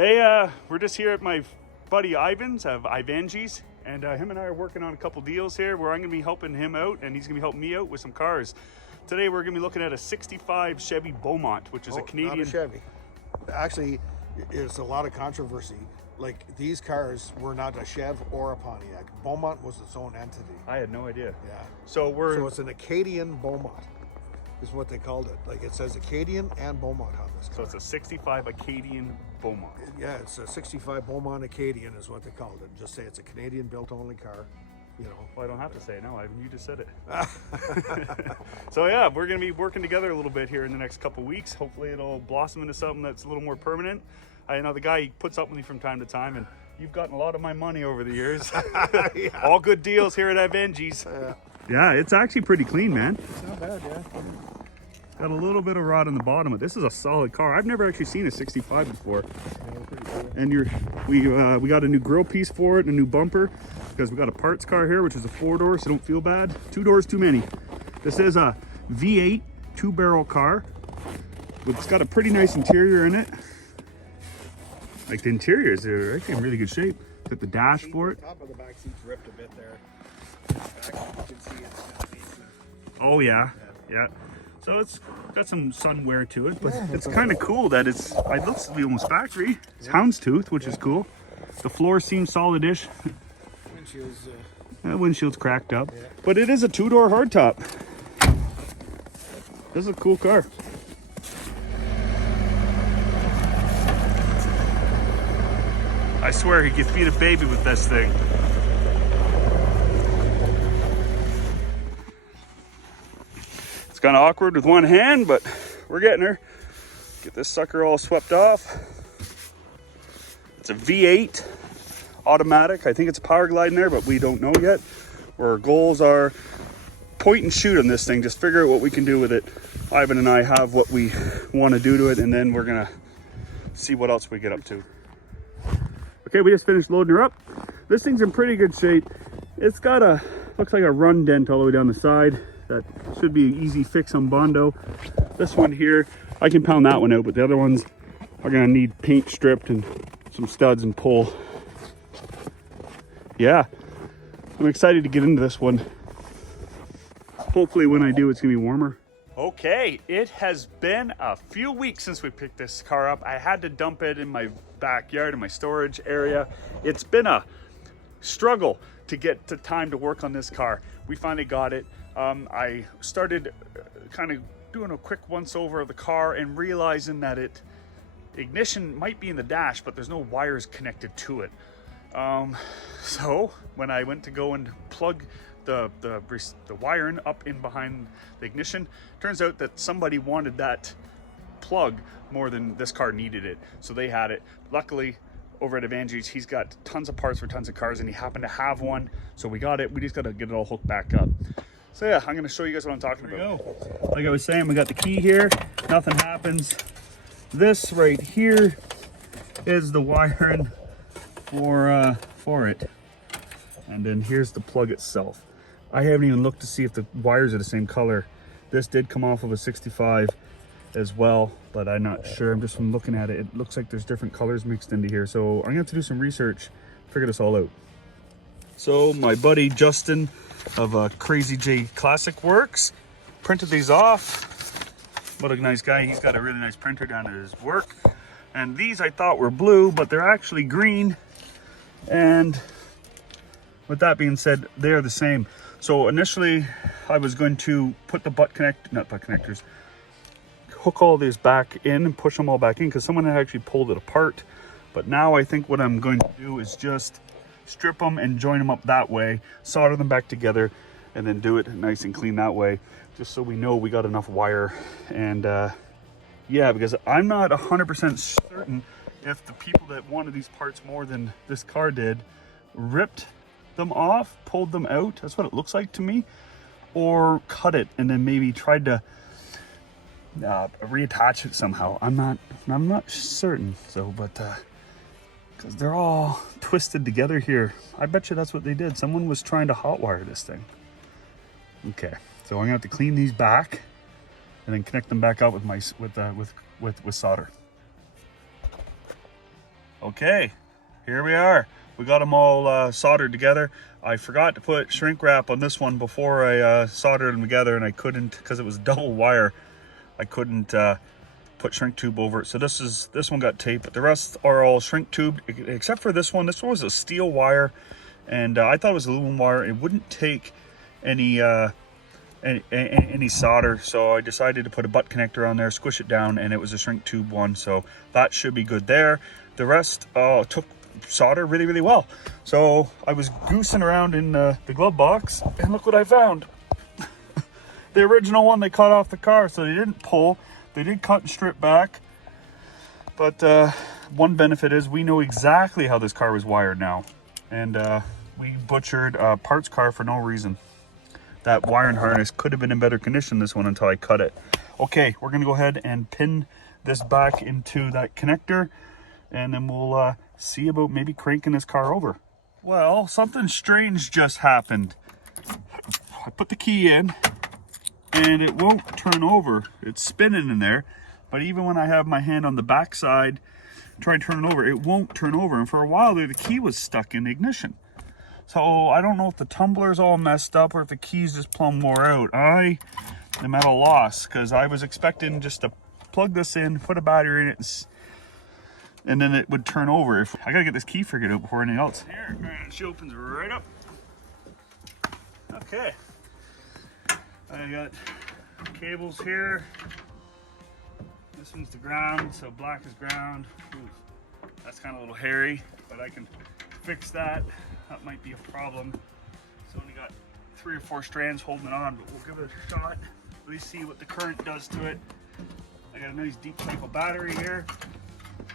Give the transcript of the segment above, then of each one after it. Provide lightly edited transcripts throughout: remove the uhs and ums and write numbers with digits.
Hey, we're just here at my buddy Ivan's of Ivanji's, and him and I are working on a couple deals here where I'm going to be helping him out and he's going to be helping me out with some cars. Today we're going to be looking at a 65 Chevy Beaumont, which is a Canadian... Not a Chevy. Actually, it's a lot of controversy. Like, these cars were not a Chev or a Pontiac. Beaumont was its own entity. I had no idea. Yeah. So it's an Acadian Beaumont, is what they called it. Like, it says Acadian and Beaumont on this car. So it's a 65 Acadian Beaumont. Yeah, it's a 65 Beaumont Acadian is what they called it. Just say it's a Canadian built only car, you know. Well, I don't have to say it now, Ivan, you just said it. So yeah, we're gonna be working together a little bit here in the next couple weeks. Hopefully it'll blossom into something that's a little more permanent. I know the guy, he puts up with me from time to time, and you've gotten a lot of my money over the years. Yeah. All good deals here at Ivanji's. Yeah, it's actually pretty clean, man. It's not bad, yeah. Got a little bit of rot on the bottom, but this is a solid car. I've never actually seen a 65 before. And we got a new grill piece for it, and a new bumper, because we got a parts car here, which is a 4-door, so don't feel bad. 2 doors too many. This is a V8 2-barrel car. It's got a pretty nice interior in it. Like, the interiors are actually in really good shape. Got the dash for it. The top of the back seat's ripped a bit there. Back, you can see it's kind of decent. Oh yeah. So it's got some sun wear to it, but it's kind of cool that it looks to be almost factory. It's houndstooth, which is cool. The floor seems solid-ish. Windshield's cracked up, but it is a 2-door hardtop. This is a cool car. I swear he could feed a baby with this thing. It's kind of awkward with one hand, but we're getting her. Get this sucker all swept off. It's a V8 automatic. I think it's a power glide in there, but we don't know yet. Our goals are point and shoot on this thing. Just figure out what we can do with it. Ivan and I have what we want to do to it, and then we're gonna see what else we get up to. Okay, we just finished loading her up. This thing's in pretty good shape. It's got looks like a run dent all the way down the side. That should be an easy fix on Bondo. This one here, I can pound that one out, but the other ones are gonna need paint stripped and some studs and pull. Yeah, I'm excited to get into this one. Hopefully when I do, it's gonna be warmer. Okay, it has been a few weeks since we picked this car up. I had to dump it in my backyard, in my storage area. It's been a struggle to get the time to work on this car. We finally got it. I started kind of doing a quick once over of the car and realizing that ignition might be in the dash, but there's no wires connected to it. So when I went to go and plug the wiring up in behind the ignition, turns out that somebody wanted that plug more than this car needed it, so they had it. Luckily, over at Ivanji's, he's got tons of parts for tons of cars, and he happened to have one, so we got it. We just got to get it all hooked back up. So yeah, I'm going to show you guys what I'm talking about. Like I was saying, we got the key here. Nothing happens. This right here is the wiring for it, and then here's the plug itself. I haven't even looked to see if the wires are the same color. This did come off of a 65 as well, but I'm not sure. I'm just from looking at it, it looks like there's different colors mixed into here. So I'm gonna have to do some research, figure this all out. So my buddy Justin of Crazy J Classic Works printed these off. What a nice guy. He's got a really nice printer down at his work. And these I thought were blue, but they're actually green. And with that being said, they're the same. So initially I was going to put the not butt connectors, hook all these back in and push them all back in, because someone had actually pulled it apart. But now I think what I'm going to do is just strip them and join them up that way, solder them back together, and then do it nice and clean that way, just so we know we got enough wire. And yeah, because I'm not 100% certain if the people that wanted these parts more than this car did ripped them off, pulled them out, that's what it looks like to me, or cut it and then maybe tried to reattach it somehow. I'm not certain. So, but because they're all twisted together here, I bet you that's what they did. Someone was trying to hotwire this thing. Okay, so I'm gonna have to clean these back and then connect them back up with solder. Okay, here we are. We got them all soldered together. I forgot to put shrink wrap on this one before I soldered them together, and I couldn't, because it was double wire. I couldn't put shrink tube over it. So this one got taped, but the rest are all shrink tubed except for this one. This one was a steel wire, and I thought it was aluminum wire. It wouldn't take any solder, so I decided to put a butt connector on there, squish it down, and it was a shrink tube one, so that should be good there. The rest took solder really well. So I was goosing around in the glove box, and look what I found. The original one they cut off the car, so they didn't pull. They did cut and strip back, but one benefit is we know exactly how this car was wired now, and we butchered a parts car for no reason. That wiring harness could have been in better condition, this one, until I cut it. Okay, we're gonna go ahead and pin this back into that connector, and then we'll see about maybe cranking this car over. Well, something strange just happened. I put the key in and it won't turn over. It's spinning in there, but even when I have my hand on the back side, try and turn it over, it won't turn over. And for a while there, the key was stuck in the ignition. So I don't know if the tumbler's all messed up or if the keys just plumb wore out. I am at a loss, because I was expecting just to plug this in, put a battery in it, and then it would turn over. I gotta get this key figured out before anything else. Here, and she opens right up. Okay. I got cables here. This one's the ground, so black is ground. Ooh, that's kind of a little hairy, but I can fix that. That might be a problem. So only got 3 or 4 strands holding it on, but we'll give it a shot. At least see what the current does to it. I got a nice deep cycle battery here.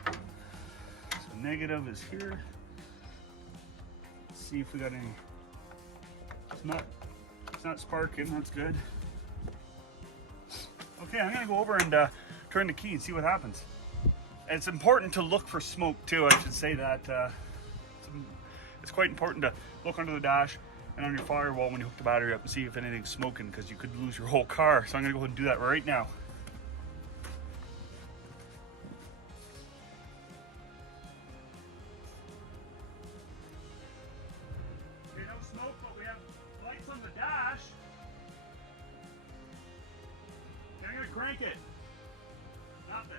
So negative is here. Let's see if we got any. It's not sparking, that's good. Okay, I'm gonna go over and turn the key and see what happens. And it's important to look for smoke too, I should say that. It's quite important to look under the dash and on your firewall when you hook the battery up and see if anything's smoking, because you could lose your whole car. So I'm gonna go ahead and do that right now. Okay, no smoke, but we have lights on the dash. Okay, I'm gonna crank it. Nothing.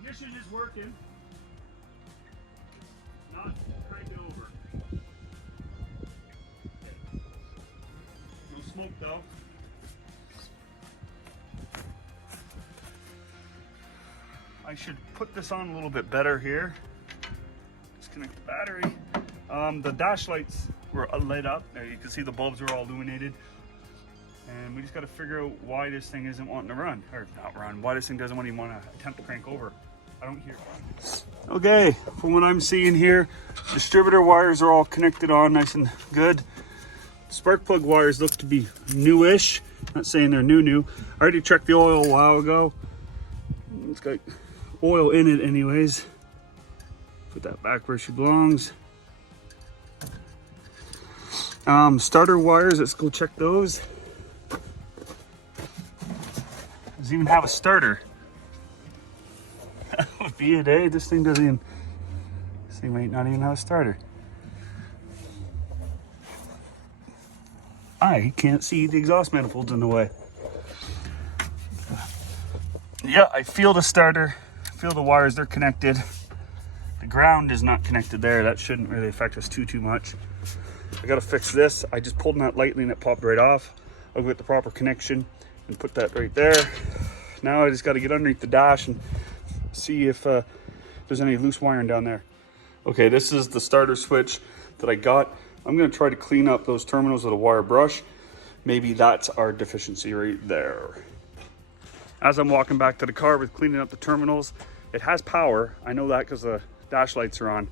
Ignition is working. Not crank it over. Okay. No smoke though. I should put this on a little bit better here. Disconnect the battery. The dash lights were lit up. There you can see the bulbs are all illuminated. And we just got to figure out why this thing isn't wanting to run, or not run, why this thing doesn't even want to attempt to crank over. I don't hear it. Okay, from what I'm seeing here, distributor wires are all connected on nice and good. Spark plug wires look to be newish. Not saying they're new. I already checked the oil a while ago. It's got oil in it anyways. Put that back where she belongs. Starter wires, let's go check those. Doesn't even have a starter. That would be it, eh? This thing might not even have a starter. I can't see the exhaust manifolds in the way. Yeah, I feel the starter, feel the wires, they're connected. The ground is not connected there. That shouldn't really affect us too much. I gotta fix this. I just pulled on that lightly and it popped right off. I'll get the proper connection and put that right there. Now I just gotta get underneath the dash and see if there's any loose wiring down there. Okay, this is the starter switch that I got. I'm gonna try to clean up those terminals with a wire brush. Maybe that's our deficiency right there. As I'm walking back to the car with cleaning up the terminals, it has power. I know that because the dash lights are on.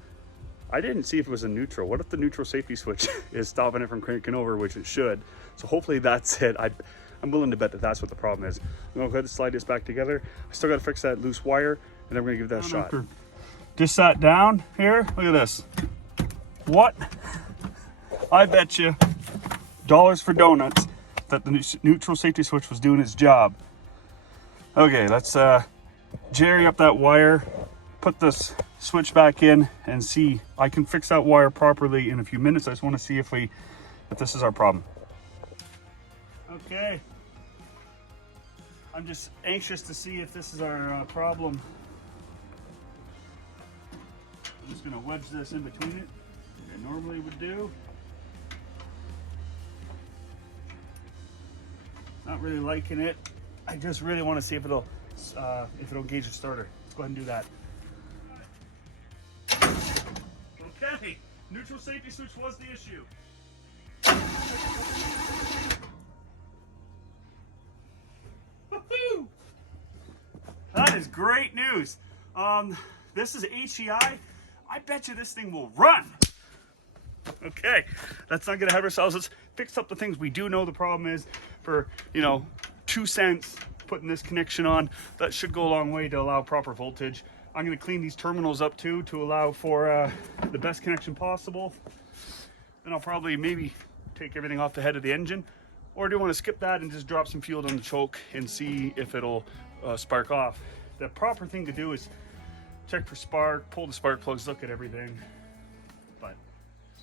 I didn't see if it was a neutral. What if the neutral safety switch is stopping it from cranking over, which it should? So hopefully that's it. I'm willing to bet that that's what the problem is. I'm gonna go ahead and slide this back together. I still gotta fix that loose wire, and then we're gonna give that a shot. Just sat down here, look at this. What? I bet you dollars for donuts. that the neutral safety switch was doing its job. Okay, let's jerry up that wire, put this switch back in, and see. I can fix that wire properly in a few minutes. I just want to see if this is our problem. Okay, I'm just anxious to see if this is our problem. I'm just going to wedge this in between it, like I normally would do. Not really liking it. I just really want to see if it'll engage the starter. Let's go ahead and do that. Okay, neutral safety switch was the issue. Woohoo! That is great news. This is HEI. I bet you this thing will run. Okay, let's not get ahead of ourselves. Let's fix up the things we do know the problem is. For, 2 cents putting this connection on, that should go a long way to allow proper voltage. I'm going to clean these terminals up too to allow for the best connection possible. Then I'll probably maybe take everything off the head of the engine, or do you want to skip that and just drop some fuel on the choke and see if it'll spark off. The proper thing to do is check for spark, pull the spark plugs, look at everything, but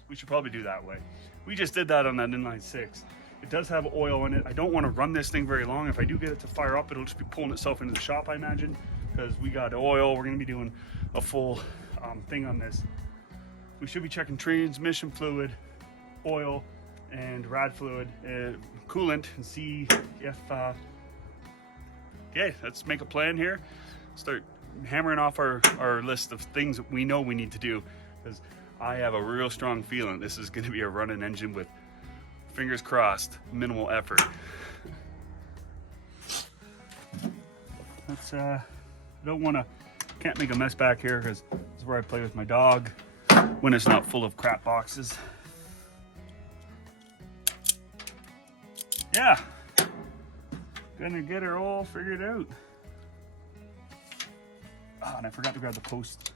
we should probably do that way. We just did that on that inline 6. It does have oil in it. I don't want to run this thing very long. If I do get it to fire up, it'll just be pulling itself into the shop, I imagine, because we got oil. We're going to be doing a full thing on this. We should be checking transmission fluid, oil, and rad fluid, coolant, and see if, okay, let's make a plan here. Start hammering off our list of things that we know we need to do, because I have a real strong feeling this is going to be a running engine with, fingers crossed, minimal effort. Let's can't make a mess back here because this is where I play with my dog when it's not full of crap boxes. Yeah, gonna get her all figured out. Oh, and I forgot to grab the post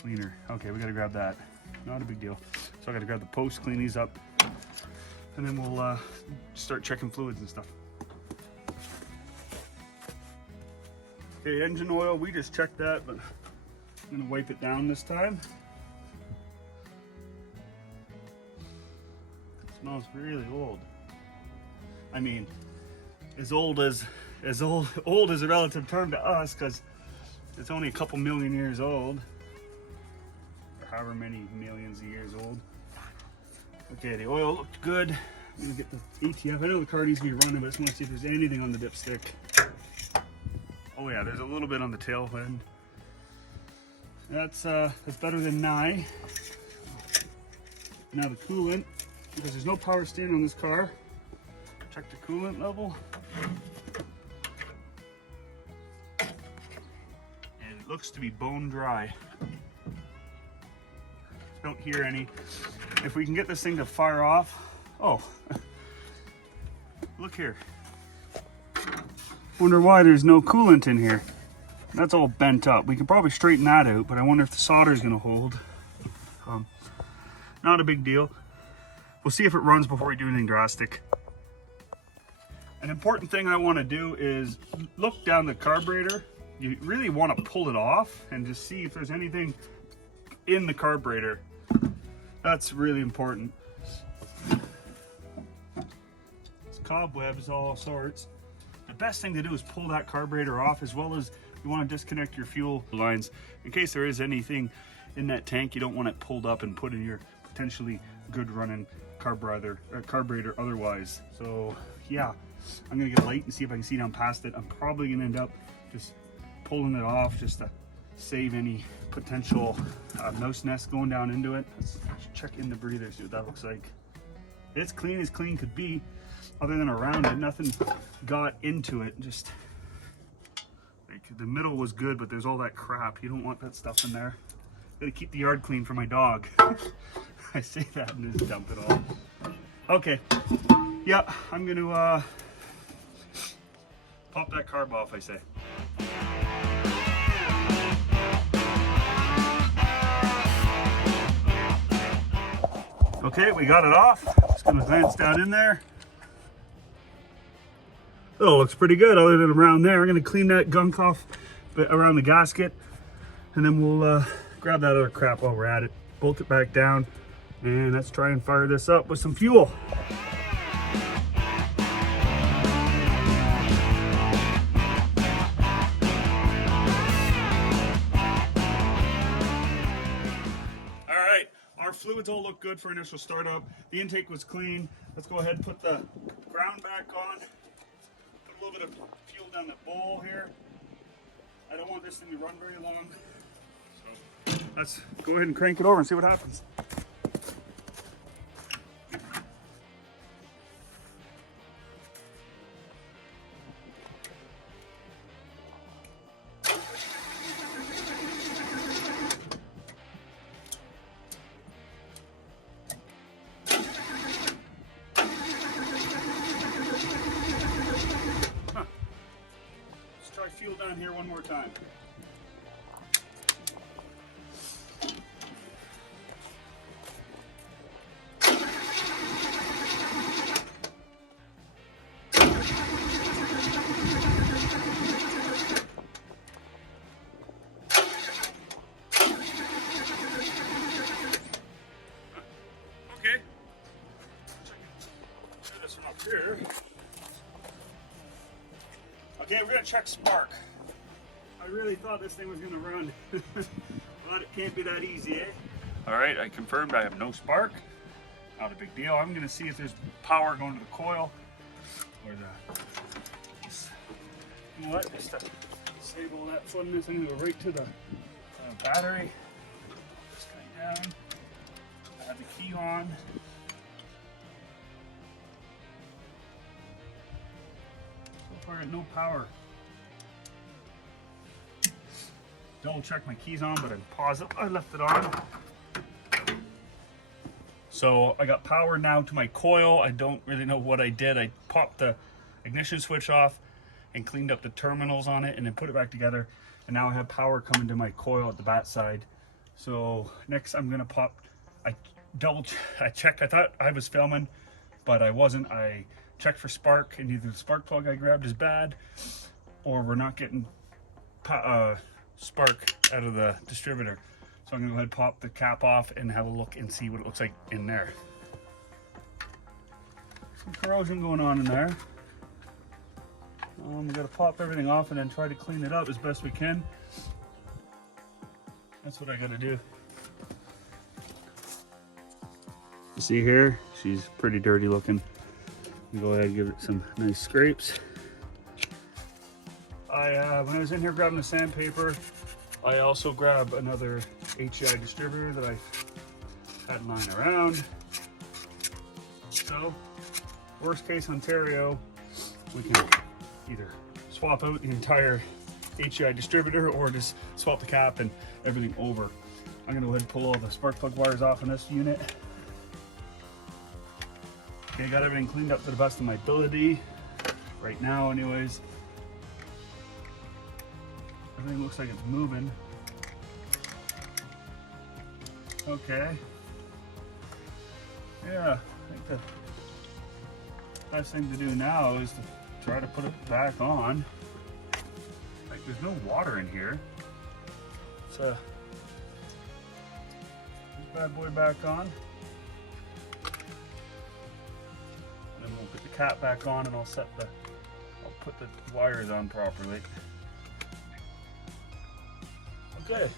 cleaner. Okay, we gotta grab that. Not a big deal. So I gotta grab the post, clean these up, and then we'll start checking fluids and stuff. Okay, engine oil, we just checked that, but I'm gonna wipe it down this time. It smells really old. I mean, old is a relative term to us because it's only a couple million years old, or however many millions of years old. Okay, the oil looked good. I'm gonna get the ATF. I know the car needs to be running, but I just want to see if there's anything on the dipstick. Oh yeah, there's a little bit on the tail end. That's better than nigh. Now the coolant, because there's no power steering on this car. Check the coolant level. And it looks to be bone dry. Don't hear any. If we can get this thing to fire off. Oh, look here. Wonder why there's no coolant in here. That's all bent up. We can probably straighten that out, but I wonder if the solder is going to hold. Not a big deal. We'll see if it runs before we do anything drastic. An important thing I want to do is look down the carburetor. You really want to pull it off and just see if there's anything in the carburetor. That's really important. It's cobwebs, all sorts. The best thing to do is pull that carburetor off, as well as you want to disconnect your fuel lines in case there is anything in that tank. You don't want it pulled up and put in your potentially good running carburetor otherwise. So yeah, I'm gonna get a light and see if I can see down past it. I'm probably gonna end up just pulling it off just to save any potential mouse nest going down into it. Let's check in the breather, see what that looks like. It's clean as clean could be, other than around it. Nothing got into it. Just like the middle was good, but there's all that crap. You don't want that stuff in there. Gotta keep the yard clean for my dog. I say that and just dump it all. Okay, yeah, I'm gonna pop that carb off, I say. Okay, we got it off. Just gonna glance down in there. Oh, looks pretty good other than around there. I'm gonna clean that gunk off around the gasket, and then we'll grab that other crap while we're at it, bolt it back down, and let's try and fire this up with some fuel. Our fluids all look good for initial startup. The intake was clean. Let's go ahead and put the ground back on. Put a little bit of fuel down the bowl here. I don't want this thing to run very long. So let's go ahead and crank it over and see what happens. Fuel down here one more time. Okay. Do this one up here. Okay, we're gonna check spark. I really thought this thing was gonna run, but it can't be that easy, eh? All right, I confirmed I have no spark. Not a big deal. I'm gonna see if there's power going to the coil or the. You know what? Just to save all that funness, I'm gonna go right to the battery. Just go down. I have the key on. No power. Double check my keys on, but I'm positive I left it on. So I got power now to my coil. I don't really know what I did. I popped the ignition switch off and cleaned up the terminals on it and then put it back together. And now I have power coming to my coil at the bat side. So next I'm gonna pop, I checked, I thought I was filming, but I wasn't. I checked for spark, and either the spark plug I grabbed is bad, or we're not getting spark out of the distributor. So I'm gonna go ahead and pop the cap off and have a look and see what it looks like in there. Some corrosion going on in there. We gotta pop everything off and then try to clean it up as best we can. That's what I gotta do. You see here, she's pretty dirty looking. Go ahead and give it some nice scrapes. When I was in here grabbing the sandpaper, I also grabbed another HEI distributor that I had lying around. So, worst case Ontario, we can either swap out the entire HEI distributor or just swap the cap and everything over. I'm gonna go ahead and pull all the spark plug wires off in this unit. Okay, got everything cleaned up to the best of my ability. Right now, anyways. Everything looks like it's moving. Okay. Yeah, I think the best thing to do now is to try to put it back on. Like, there's no water in here. So, this bad boy back on. We'll put the cap back on and I'll put the wires on properly. Okay.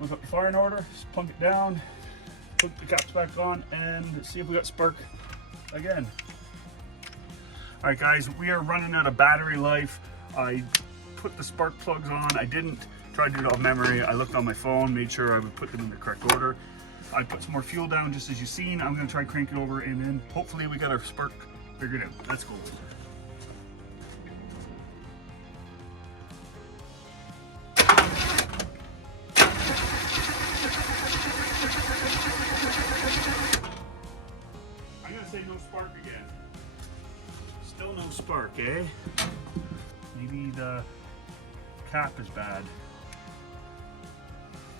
We've got the fire in order, just plunk it down, put the caps back on, and see if we got spark again. All right guys, we are running out of battery life. I put the spark plugs on. I didn't try to do it off memory. I looked on my phone, made sure I would put them in the correct order. I put some more fuel down just as you've seen. I'm gonna try and crank it over and then hopefully we got our spark figured out. Let's go. I'm gonna say no spark again. Still no spark, eh? Maybe the cap is bad.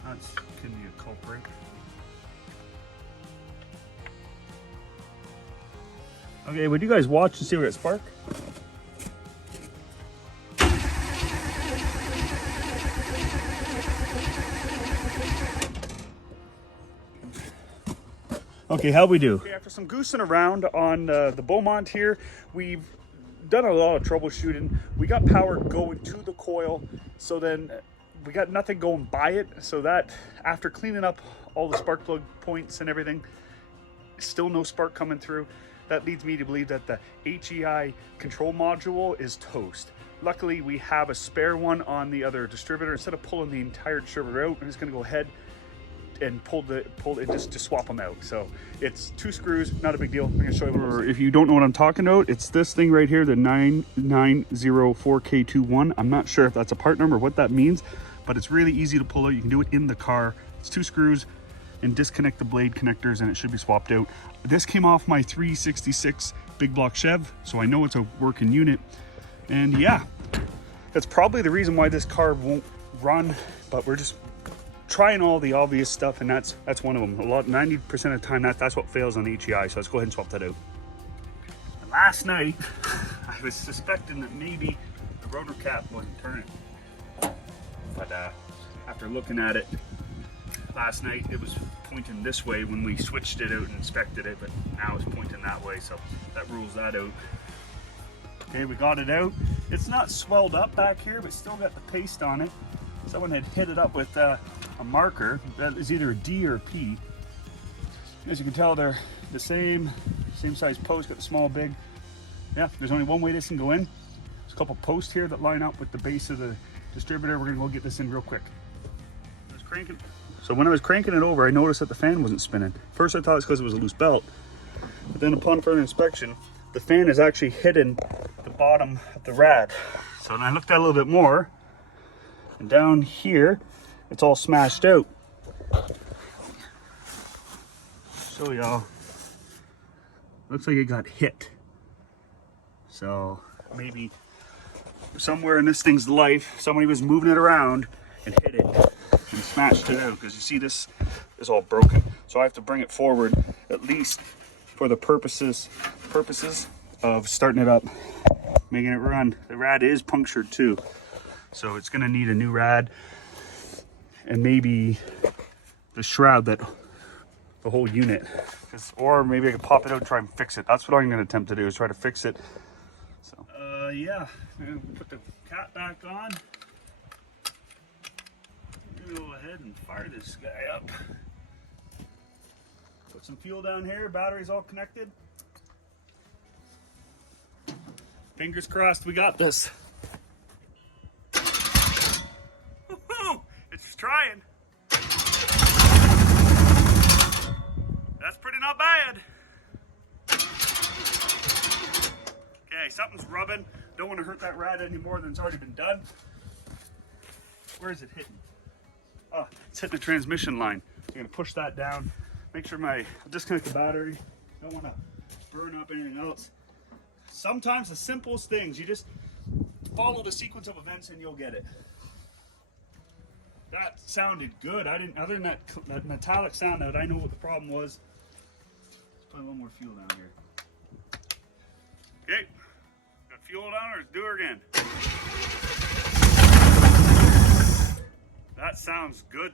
That could be a culprit. Okay, would you guys watch to see if we get spark? Okay, how we do? Okay, after some goosing around on the Beaumont here, we've done a lot of troubleshooting. We got power going to the coil, so then we got nothing going by it. So that after cleaning up all the spark plug points and everything, still no spark coming through. That leads me to believe that the HEI control module is toast. Luckily, we have a spare one on the other distributor. Instead of pulling the entire distributor out, I'm just gonna go ahead and pull it just to swap them out. So it's 2 screws, not a big deal. I'm gonna show you. Or if you don't know what I'm talking about, it's this thing right here, the 9904K21. I'm not sure if that's a part number, what that means, but it's really easy to pull out. You can do it in the car. It's 2 screws and disconnect the blade connectors and it should be swapped out. This came off my 366 big block Chev, so I know it's a working unit. And yeah, that's probably the reason why this car won't run, but we're just trying all the obvious stuff, and that's one of them. 90% of the time, that's what fails on the HEI, so let's go ahead and swap that out. And last night, I was suspecting that maybe the rotor cap wasn't turning. But after looking at it last night, it was pointing this way when we switched it out and inspected it, but now it's pointing that way, so that rules that out. Okay, we got it out. It's not swelled up back here, but still got the paste on it. Someone had hit it up with a marker that is either a D or a P. As you can tell, they're the same size post, got the small, big. Yeah, there's only one way this can go in. There's a couple posts here that line up with the base of the distributor. We're gonna go get this in real quick. So when I was cranking it over, I noticed that the fan wasn't spinning. First I thought it's because it was a loose belt, but then upon further inspection, the fan is actually hitting the bottom of the rad. So then I looked at it a little bit more, and down here, it's all smashed out. Show y'all. Looks like it got hit. So maybe somewhere in this thing's life, somebody was moving it around and hit it and smashed it out, because you see this is all broken. So I have to bring it forward, at least for the purposes of starting it up, making it run. The rad is punctured too, so it's gonna need a new rad, and maybe the shroud, that the whole unit, or maybe I could pop it out and try and fix it. That's what I'm gonna attempt to do, is try to fix it. So yeah, I'm gonna put the cap back on. I'm gonna go ahead and fire this guy up. Put some fuel down here, battery's all connected. Fingers crossed we got this. Woo-hoo! It's trying. That's pretty not bad. Okay, something's rubbing. Don't want to hurt that rad any more than it's already been done. Where is it hitting? Oh, it's hitting the transmission line. I'm gonna push that down. Make sure I'll disconnect the battery. Don't want to burn up anything else. Sometimes the simplest things, you just follow the sequence of events and you'll get it. That sounded good. Other than that metallic sound out, I know what the problem was. Let's put a little more fuel down here. Okay, got fuel down, or let's do it again. That sounds good.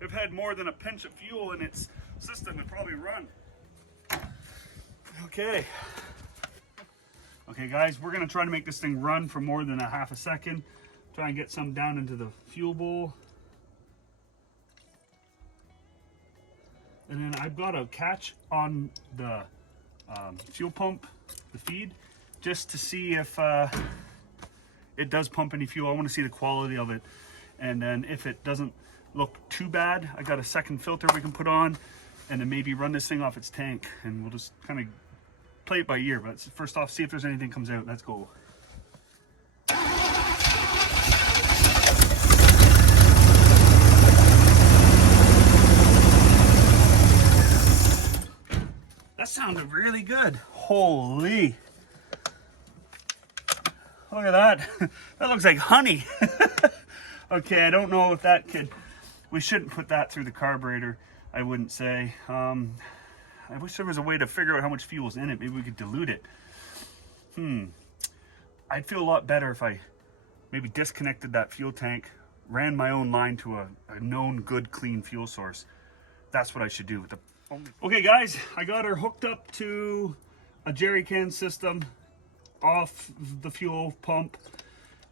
If it had more than a pinch of fuel in its system, it'd probably run. Okay. Okay guys, we're gonna try to make this thing run for more than a half a second. Try and get some down into the fuel bowl. And then I've got a catch on the fuel pump, the feed, just to see if it does pump any fuel. I want to see the quality of it. And then if it doesn't look too bad, I got a second filter we can put on, and then maybe run this thing off its tank, and we'll just kind of play it by ear. But first off, see if there's anything comes out. Let's go. That sounded really good. Holy. Look at that. That looks like honey. Okay, I don't know if that could, we shouldn't put that through the carburetor, I wouldn't say. I wish there was a way to figure out how much fuel's in it. Maybe we could dilute it. I'd feel a lot better if I maybe disconnected that fuel tank, ran my own line to a known good clean fuel source. that's what I should do with the... Okay guys, I got her hooked up to a jerry can system off the fuel pump,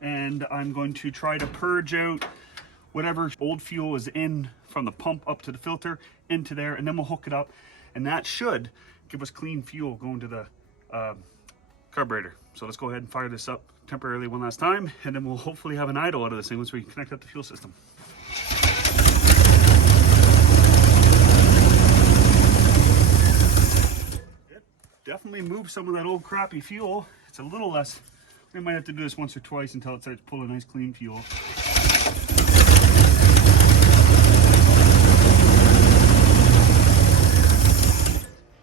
and I'm going to try to purge out whatever old fuel is in from the pump up to the filter into there, and then we'll hook it up, and that should give us clean fuel going to the carburetor. So let's go ahead and fire this up temporarily one last time, and then we'll hopefully have an idle out of this thing once we connect up the fuel system. It definitely moves some of that old crappy fuel. It's a little less. We might have to do this once or twice until it starts pulling nice clean fuel.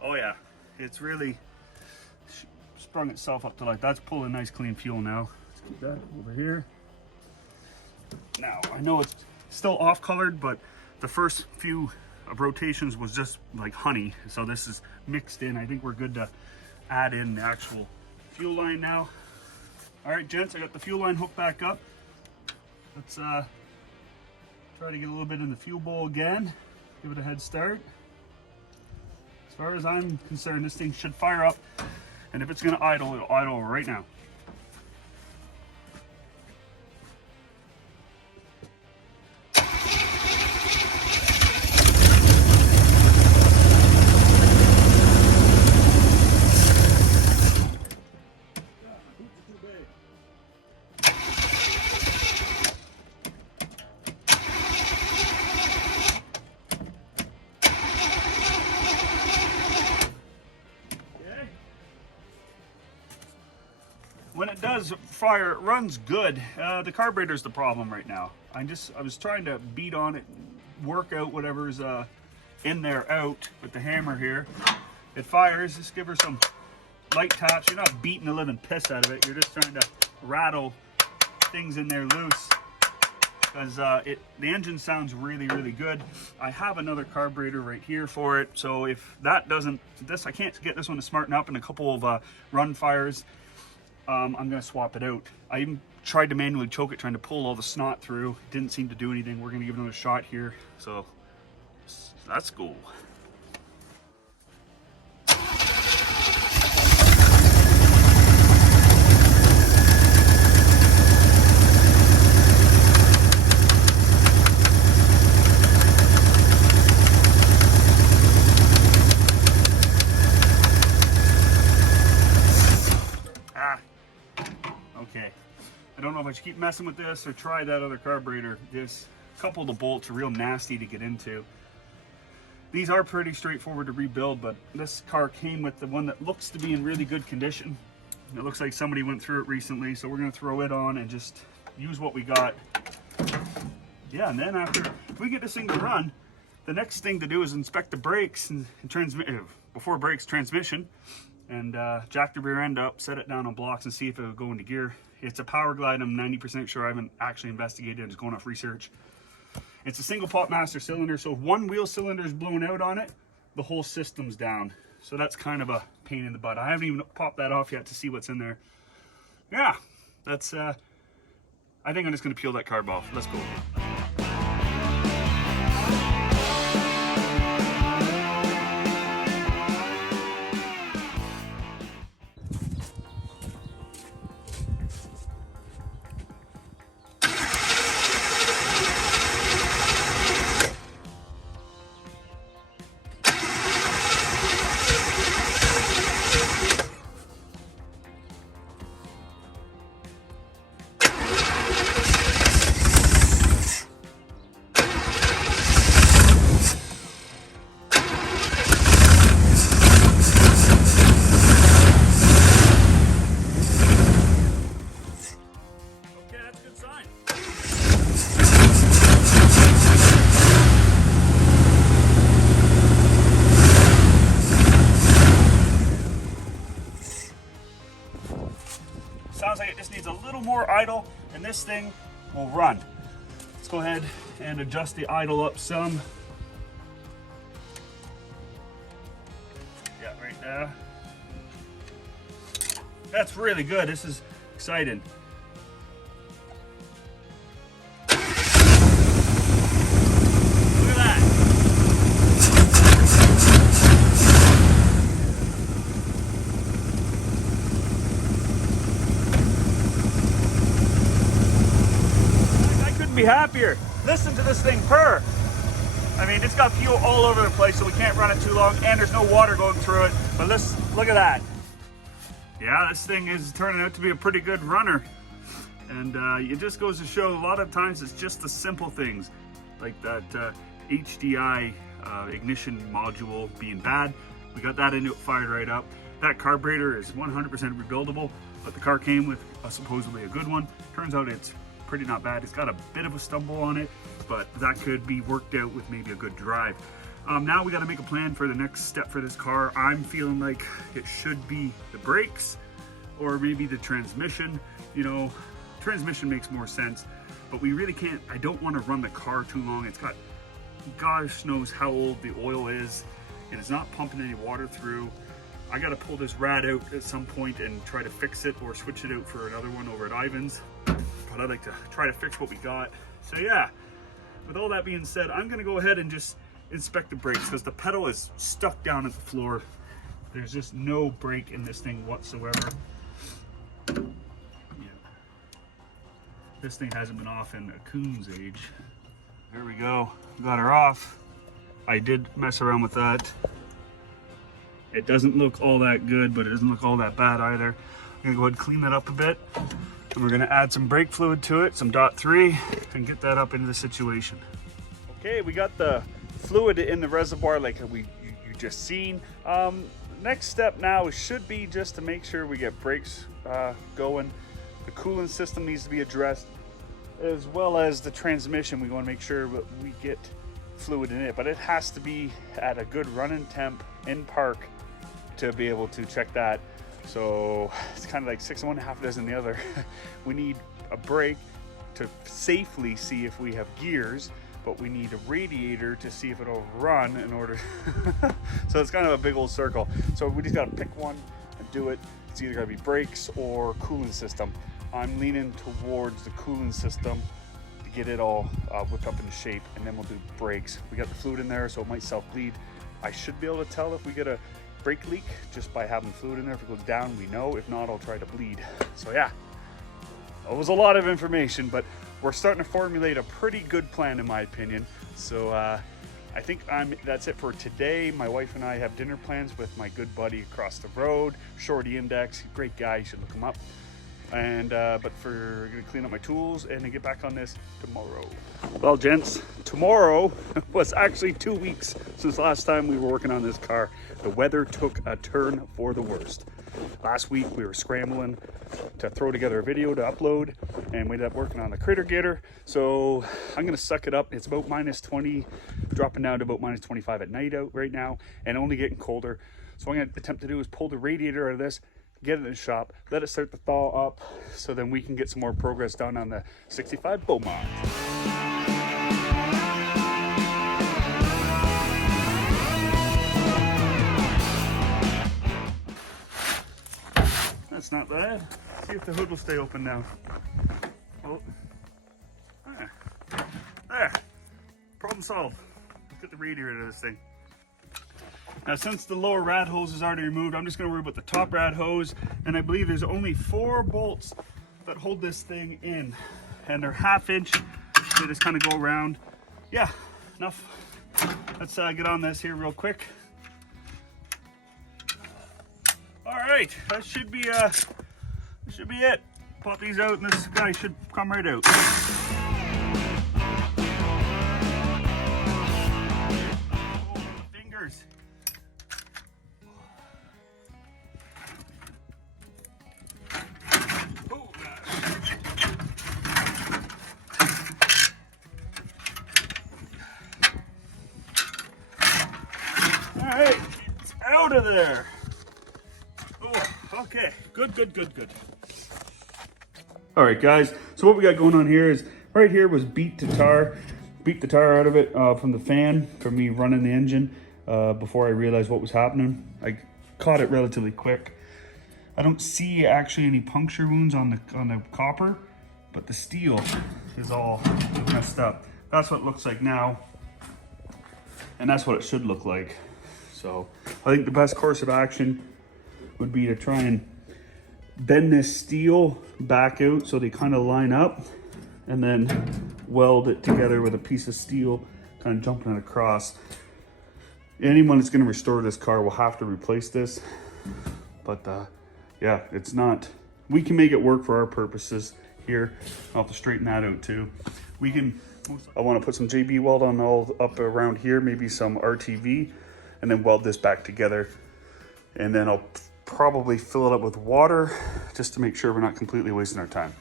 Oh yeah, it's really sprung itself up to like, that's pulling nice clean fuel now. Let's keep that over here. Now, I know it's still off colored, but the first few of rotations was just like honey. So this is mixed in. I think we're good to add in the actual fuel line now. All right, gents, I got the fuel line hooked back up. Let's try to get a little bit in the fuel bowl again. Give it a head start. As far as I'm concerned, this thing should fire up, and if it's gonna idle, it'll idle right now. When it does fire, it runs good. The carburetor's the problem right now. I was trying to beat on it, work out whatever's in there out with the hammer here. It fires. Just give her some light taps. You're not beating the living piss out of it. You're just trying to rattle things in there loose, because the engine sounds really, really good. I have another carburetor right here for it. So if that doesn't, I can't get this one to smarten up in a couple of run fires. I'm gonna swap it out. I even tried to manually choke it, trying to pull all the snot through. Didn't seem to do anything. We're gonna give it another shot here. So that's cool. I don't know if I should keep messing with this or try that other carburetor. This couple of the bolts are real nasty to get into. These are pretty straightforward to rebuild, but this car came with the one that looks to be in really good condition. It looks like somebody went through it recently, so we're going to throw it on and just use what we got. Yeah, and then after we get this thing to run, the next thing to do is inspect the brakes and before brakes, transmission, and jack the rear end up, set it down on blocks, and see if it will go into gear. It's a Power Glide. I'm 90% sure. I haven't actually investigated it. I'm just going off research. It's a single pot master cylinder, so if one wheel cylinder is blown out on it, the whole system's down. So that's kind of a pain in the butt. I haven't even popped that off yet to see what's in there. Yeah, that's, I think I'm just going to peel that carb off. Let's go. Sounds like it just needs a little more idle and this thing will run. Let's go ahead and adjust the idle up some. Yeah, right there. That's really good. This is exciting. Look at that. be happier. Listen to this thing purr. I mean, it's got fuel all over the place, so we can't run it too long, and there's no water going through it. But let's look at that. Yeah, this thing is turning out to be a pretty good runner. And it just goes to show a lot of times it's just the simple things, like that HDI ignition module being bad. We got that into it, fired right up. That carburetor is 100% rebuildable, but the car came with supposedly a good one. Turns out it's pretty not bad. It's got a bit of a stumble on it, but that could be worked out with maybe a good drive. Now we got to make a plan for the next step for this car. I'm feeling like it should be the brakes or maybe the transmission. You know, transmission makes more sense, but we really can't. I don't want to run the car too long. It's got, gosh knows how old the oil is, and it's not pumping any water through. I got to pull this rad out at some point and try to fix it or switch it out for another one over at Ivan's. But I'd like to try to fix what we got. So yeah, with all that being said, I'm gonna go ahead and just inspect the brakes because the pedal is stuck down at the floor. There's just no brake in this thing whatsoever. Yeah. This thing hasn't been off in a coon's age. There we go, got her off. I did mess around with that. It doesn't look all that good, but it doesn't look all that bad either. I'm gonna go ahead and clean that up a bit. And we're gonna add some brake fluid to it, some .3, and get that up into the situation. Okay, we got the fluid in the reservoir like you just seen. Next step now should be just to make sure we get brakes going. The coolant system needs to be addressed, as well as the transmission. We wanna make sure that we get fluid in it, but it has to be at a good running temp in park to be able to check that. So it's kind of like 6 in one, half a dozen the other. We need a brake to safely see if we have gears, but we need a radiator to see if it'll run in order. So it's kind of a big old circle. So we just got to pick one and do it. It's either going to be brakes or cooling system. I'm leaning towards the cooling system to get it all whipped up into shape, and then we'll do brakes. We got the fluid in there, so it might self-bleed. I should be able to tell if we get a brake leak just by having fluid in there. If it goes down, we know. If not, I'll try to bleed. So yeah, it was a lot of information, but we're starting to formulate a pretty good plan in my opinion. So I think that's it for today. My wife and I have dinner plans with my good buddy across the road, Shorty Index, great guy, you should look him up. And but we're gonna clean up my tools and then get back on this tomorrow. Well, gents, tomorrow was actually 2 weeks since the last time we were working on this car. The weather took a turn for the worst. Last week we were scrambling to throw together a video to upload, and we ended up working on the critter getter. So I'm gonna suck it up. It's about -20, dropping down to about -25 at night out right now, and only getting colder. So what I'm gonna attempt to do is pull the radiator out of this, get it in the shop, let it start to thaw up, so then we can get some more progress done on the 65 Beaumont. That's not bad. See if the hood will stay open now. Oh, there. Problem solved. Let's get the radiator out of this thing. Now, since the lower rad hose is already removed, I'm just going to worry about the top rad hose, and I believe there's only 4 bolts that hold this thing in, and they're 1/2 inch. They just kind of go around. Yeah, enough. Let's get on this here real quick. All right, that should be it. Pop these out, and this guy should come right out. Oh, fingers. Oh, all right, it's out of there. Okay, good. All right, guys, so what we got going on here is, right here was beat the tar out of it from the fan, from me running the engine before I realized what was happening. I caught it relatively quick. I don't see actually any puncture wounds on the copper, but the steel is all messed up. That's what it looks like now, and that's what it should look like. So I think the best course of action would be to try and bend this steel back out so they kind of line up, and then weld it together with a piece of steel, kind of jumping it across. Anyone that's going to restore this car will have to replace this. But yeah, it's not, we can make it work for our purposes here. I'll have to straighten that out too. We can, I want to put some JB weld on all up around here, maybe some RTV, and then weld this back together. And then I'll probably fill it up with water just to make sure we're not completely wasting our time.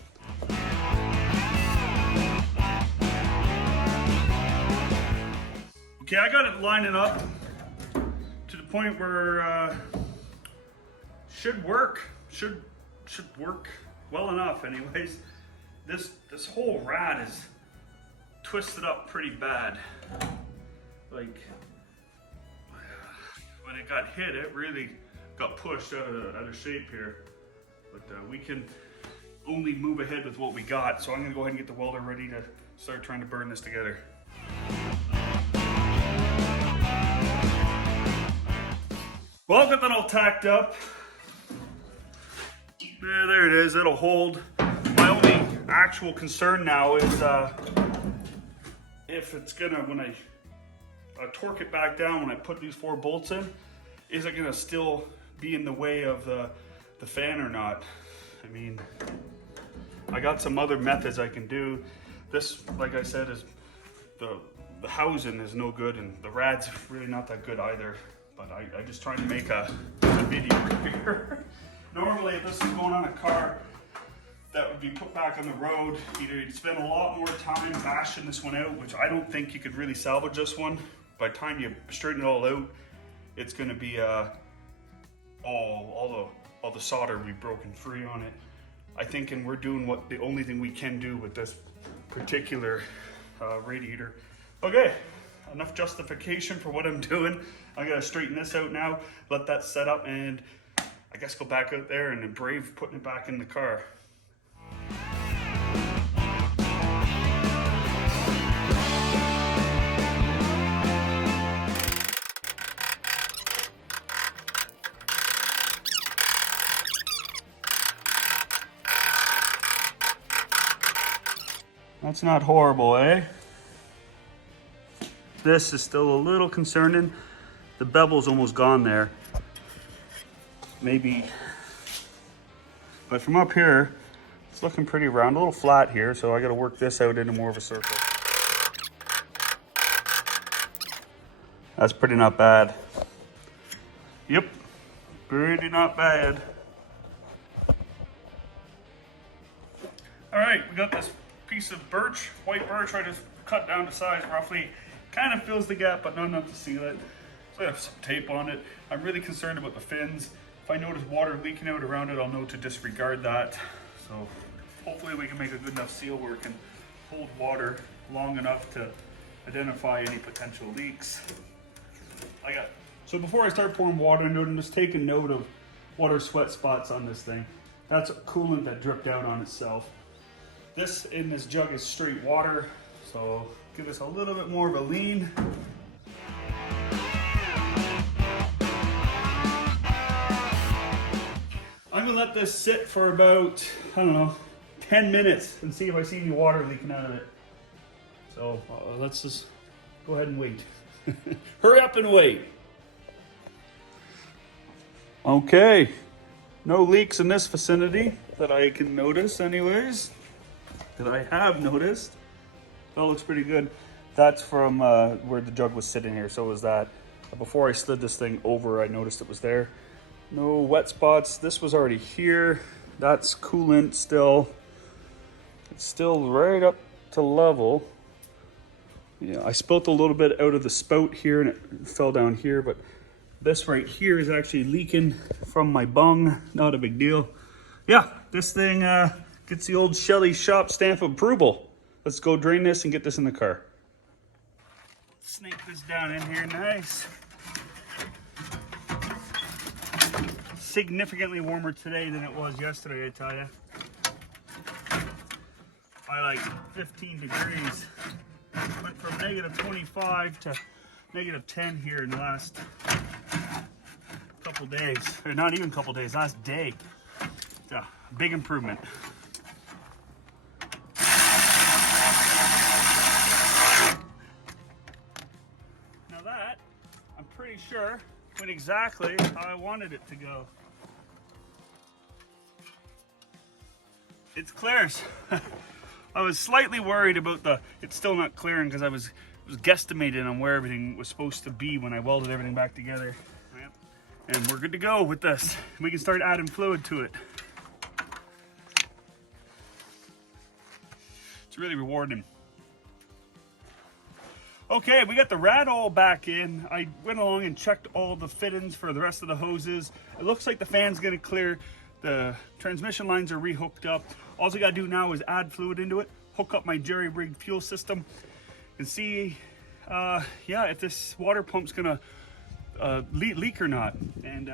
Okay, I got it lining up to the point where should work well enough anyways. This whole rad is twisted up pretty bad. Like when it got hit, it really got pushed out of shape here. But we can only move ahead with what we got. So I'm gonna go ahead and get the welder ready to start trying to burn this together. Well, I've got that all tacked up. There it is, it'll hold. My only actual concern now is if it's gonna, when I torque it back down, when I put these 4 bolts in, is it gonna still be in the way of the fan or not? I mean, I got some other methods I can do. This, like I said, is the housing is no good and the rad's really not that good either. But I just trying to make a video here. Normally, if this is going on a car that would be put back on the road, either you'd spend a lot more time bashing this one out, which I don't think you could really salvage this one. By the time you straighten it all out, it's going to be all the solder will be broken free on it. I think, and we're doing what the only thing we can do with this particular radiator. Okay, enough justification for what I'm doing. I'm gonna straighten this out now, let that set up, and I guess go back out there and brave putting it back in the car. That's not horrible, eh? This is still a little concerning. The bevel's almost gone there. Maybe, but from up here, it's looking pretty round, a little flat here, so I gotta work this out into more of a circle. That's pretty not bad. Yep, pretty not bad. All right, we got this piece of birch, white birch, I just cut down to size roughly. Kind of fills the gap, but not enough to seal it. So I have some tape on it. I'm really concerned about the fins. If I notice water leaking out around it, I'll know to disregard that. So hopefully we can make a good enough seal where it can hold water long enough to identify any potential leaks. So before I start pouring water into it, I'm just taking note of what are sweat spots on this thing. That's coolant that dripped out on itself. This in this jug is straight water, so give us a little bit more of a lean. I'm gonna let this sit for about, I don't know, 10 minutes and see if I see any water leaking out of it. So let's just go ahead and wait. Hurry up and wait. Okay, no leaks in this vicinity that I can notice anyways, that I have noticed. That looks pretty good. That's from where the jug was sitting here, so was that. Before I slid this thing over, I noticed it was there. No wet spots. This was already here. That's coolant still. It's still right up to level. Yeah, I spilt a little bit out of the spout here and it fell down here, but this right here is actually leaking from my bung. Not a big deal. Yeah, this thing gets the old Schelly shop stamp of approval. Let's go drain this and get this in the car. Snake this down in here nice. Significantly warmer today than it was yesterday, I tell you. By like 15 degrees. Went from negative 25 to negative 10 here in the last couple days. Or not even couple days, last day. It's a big improvement. Now that, I'm pretty sure, went exactly how I wanted it to go. It's clears. I was slightly worried about it's still not clearing because I was guesstimating on where everything was supposed to be when I welded everything back together. Yep. And we're good to go with this. We can start adding fluid to it. It's really rewarding. Okay, we got the rad all back in. I went along and checked all the fittings for the rest of the hoses. It looks like the fan's gonna clear. The transmission lines are rehooked up. All I gotta do now is add fluid into it, hook up my jerry-rigged fuel system, and see, yeah, if this water pump's gonna leak or not. And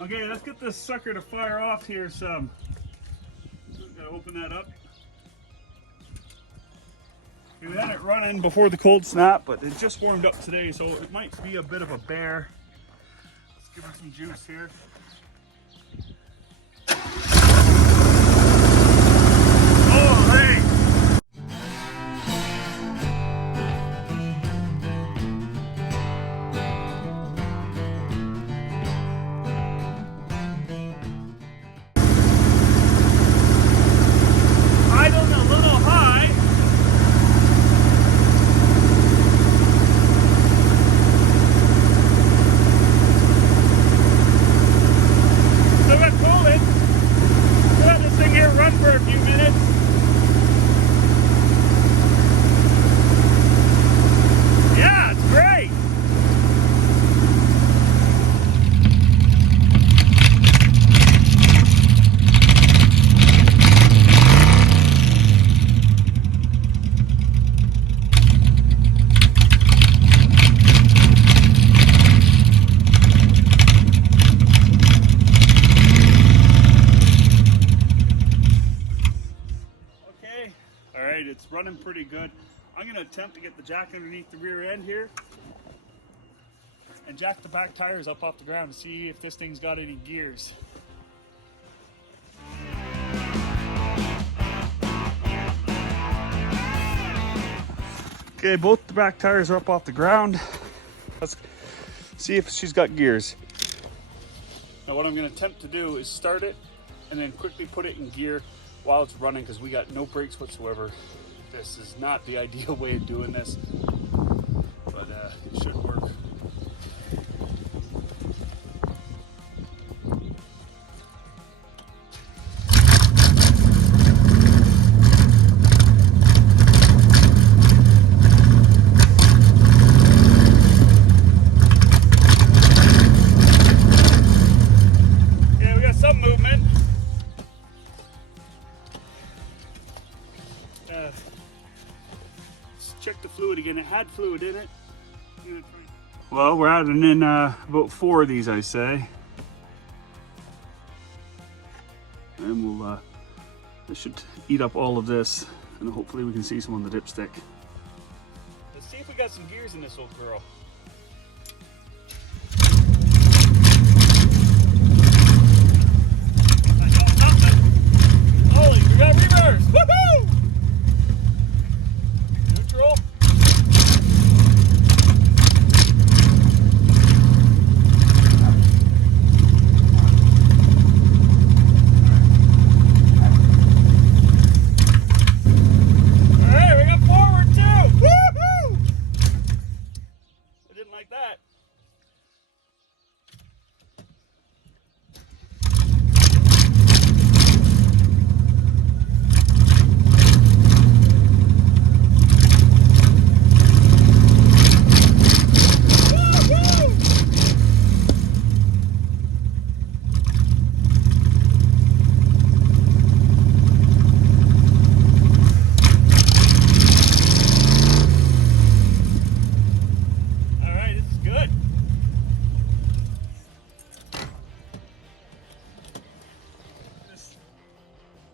okay, let's get this sucker to fire off here some. Gotta open that up. We had it running before the cold snap, but it just warmed up today, so it might be a bit of a bear. Let's give her some juice here. Oh, hey! Idling a little high. Still got coolant. We'll let this thing here run for a few minutes. Yeah, it's great. It's running pretty good. I'm going to attempt to get the jack underneath the rear end here and jack the back tires up off the ground to see if this thing's got any gears. Okay, both the back tires are up off the ground. Let's see if she's got gears. Now what I'm going to attempt to do is start it and then quickly put it in gear while it's running, because we got no brakes whatsoever. This is not the ideal way of doing this, but it should work. Yeah, we got some movement. Check the fluid again. It had fluid in it. Well, we're adding in about 4 of these, I say. And we'll, this should eat up all of this, and hopefully we can see some on the dipstick. Let's see if we got some gears in this old girl. I got something. Holy, we got reverse. Woohoo! Neutral. Alright, we got forward too! Woohoo! I didn't like that.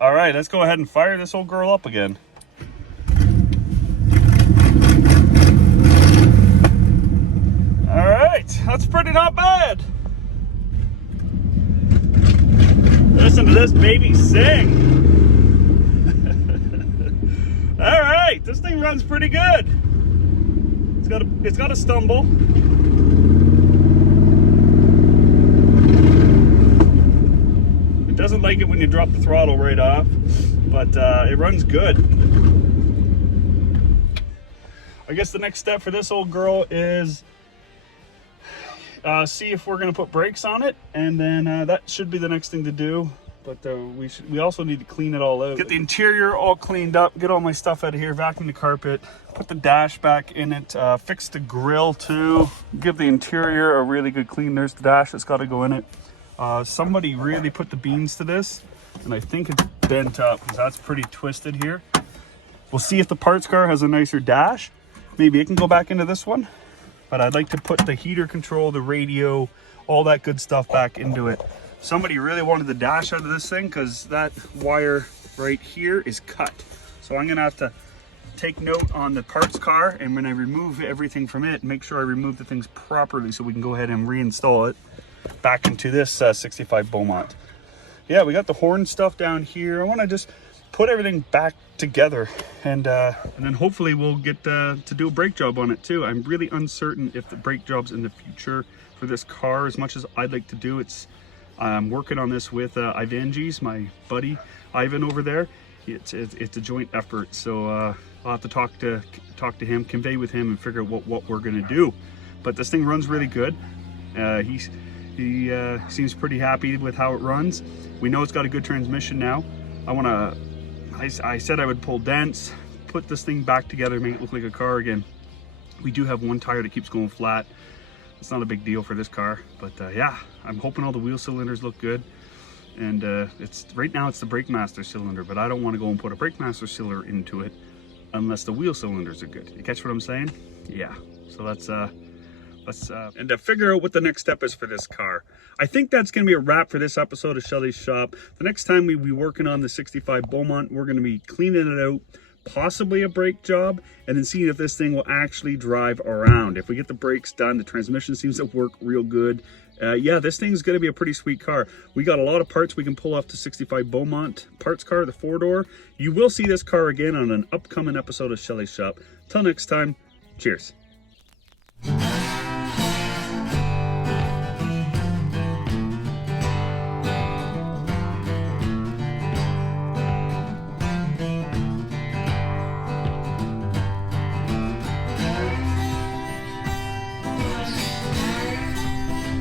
All right, let's go ahead and fire this old girl up again. All right, that's pretty not bad. Listen to this baby sing. All right, this thing runs pretty good. It's got a stumble. It doesn't like it when you drop the throttle right off, but it runs good. I guess the next step for this old girl is see if we're gonna put brakes on it, and then that should be the next thing to do. But we also need to clean it all out. Get the interior all cleaned up, get all my stuff out of here, vacuum the carpet, put the dash back in it, fix the grill too, give the interior a really good clean. There's the dash that's got to go in it. Somebody really put the beans to this, and I think it's bent up because that's pretty twisted here. We'll see if the parts car has a nicer dash. Maybe it can go back into this one, but I'd like to put the heater control, the radio, all that good stuff back into it. Somebody really wanted the dash out of this thing because that wire right here is cut. So I'm gonna have to take note on the parts car, and when I remove everything from it, make sure I remove the things properly so we can go ahead and reinstall it back into this 65 Beaumont. Yeah, we got the horn stuff down here. I wanna just put everything back together, and then hopefully we'll get to do a brake job on it too. I'm really uncertain if the brake jobs in the future for this car, as much as I'd like to do, I'm working on this with Ivanges, my buddy Ivan over there. It's a joint effort, so I'll have to talk to him, convey with him, and figure out what we're gonna do. But this thing runs really good. He seems pretty happy with how it runs. We know it's got a good transmission now. I said I would pull dents, put this thing back together, make it look like a car again. We do have one tire that keeps going flat. It's not a big deal for this car, but yeah, I'm hoping all the wheel cylinders look good. And right now it's the brake master cylinder, but I don't want to go and put a brake master cylinder into it unless the wheel cylinders are good. You catch what I'm saying? Yeah. So let's and to figure out what the next step is for this car. I think that's going to be a wrap for this episode of Schelly's Shop. The next time we be working on the 65 Beaumont, we're going to be cleaning it out, possibly a brake job, and then seeing if this thing will actually drive around. If we get the brakes done, the transmission seems to work real good. Yeah, this thing's going to be a pretty sweet car. We got a lot of parts we can pull off the 65 Beaumont parts car, the 4-door. You will see this car again on an upcoming episode of Schelly's Shop. Till next time, cheers.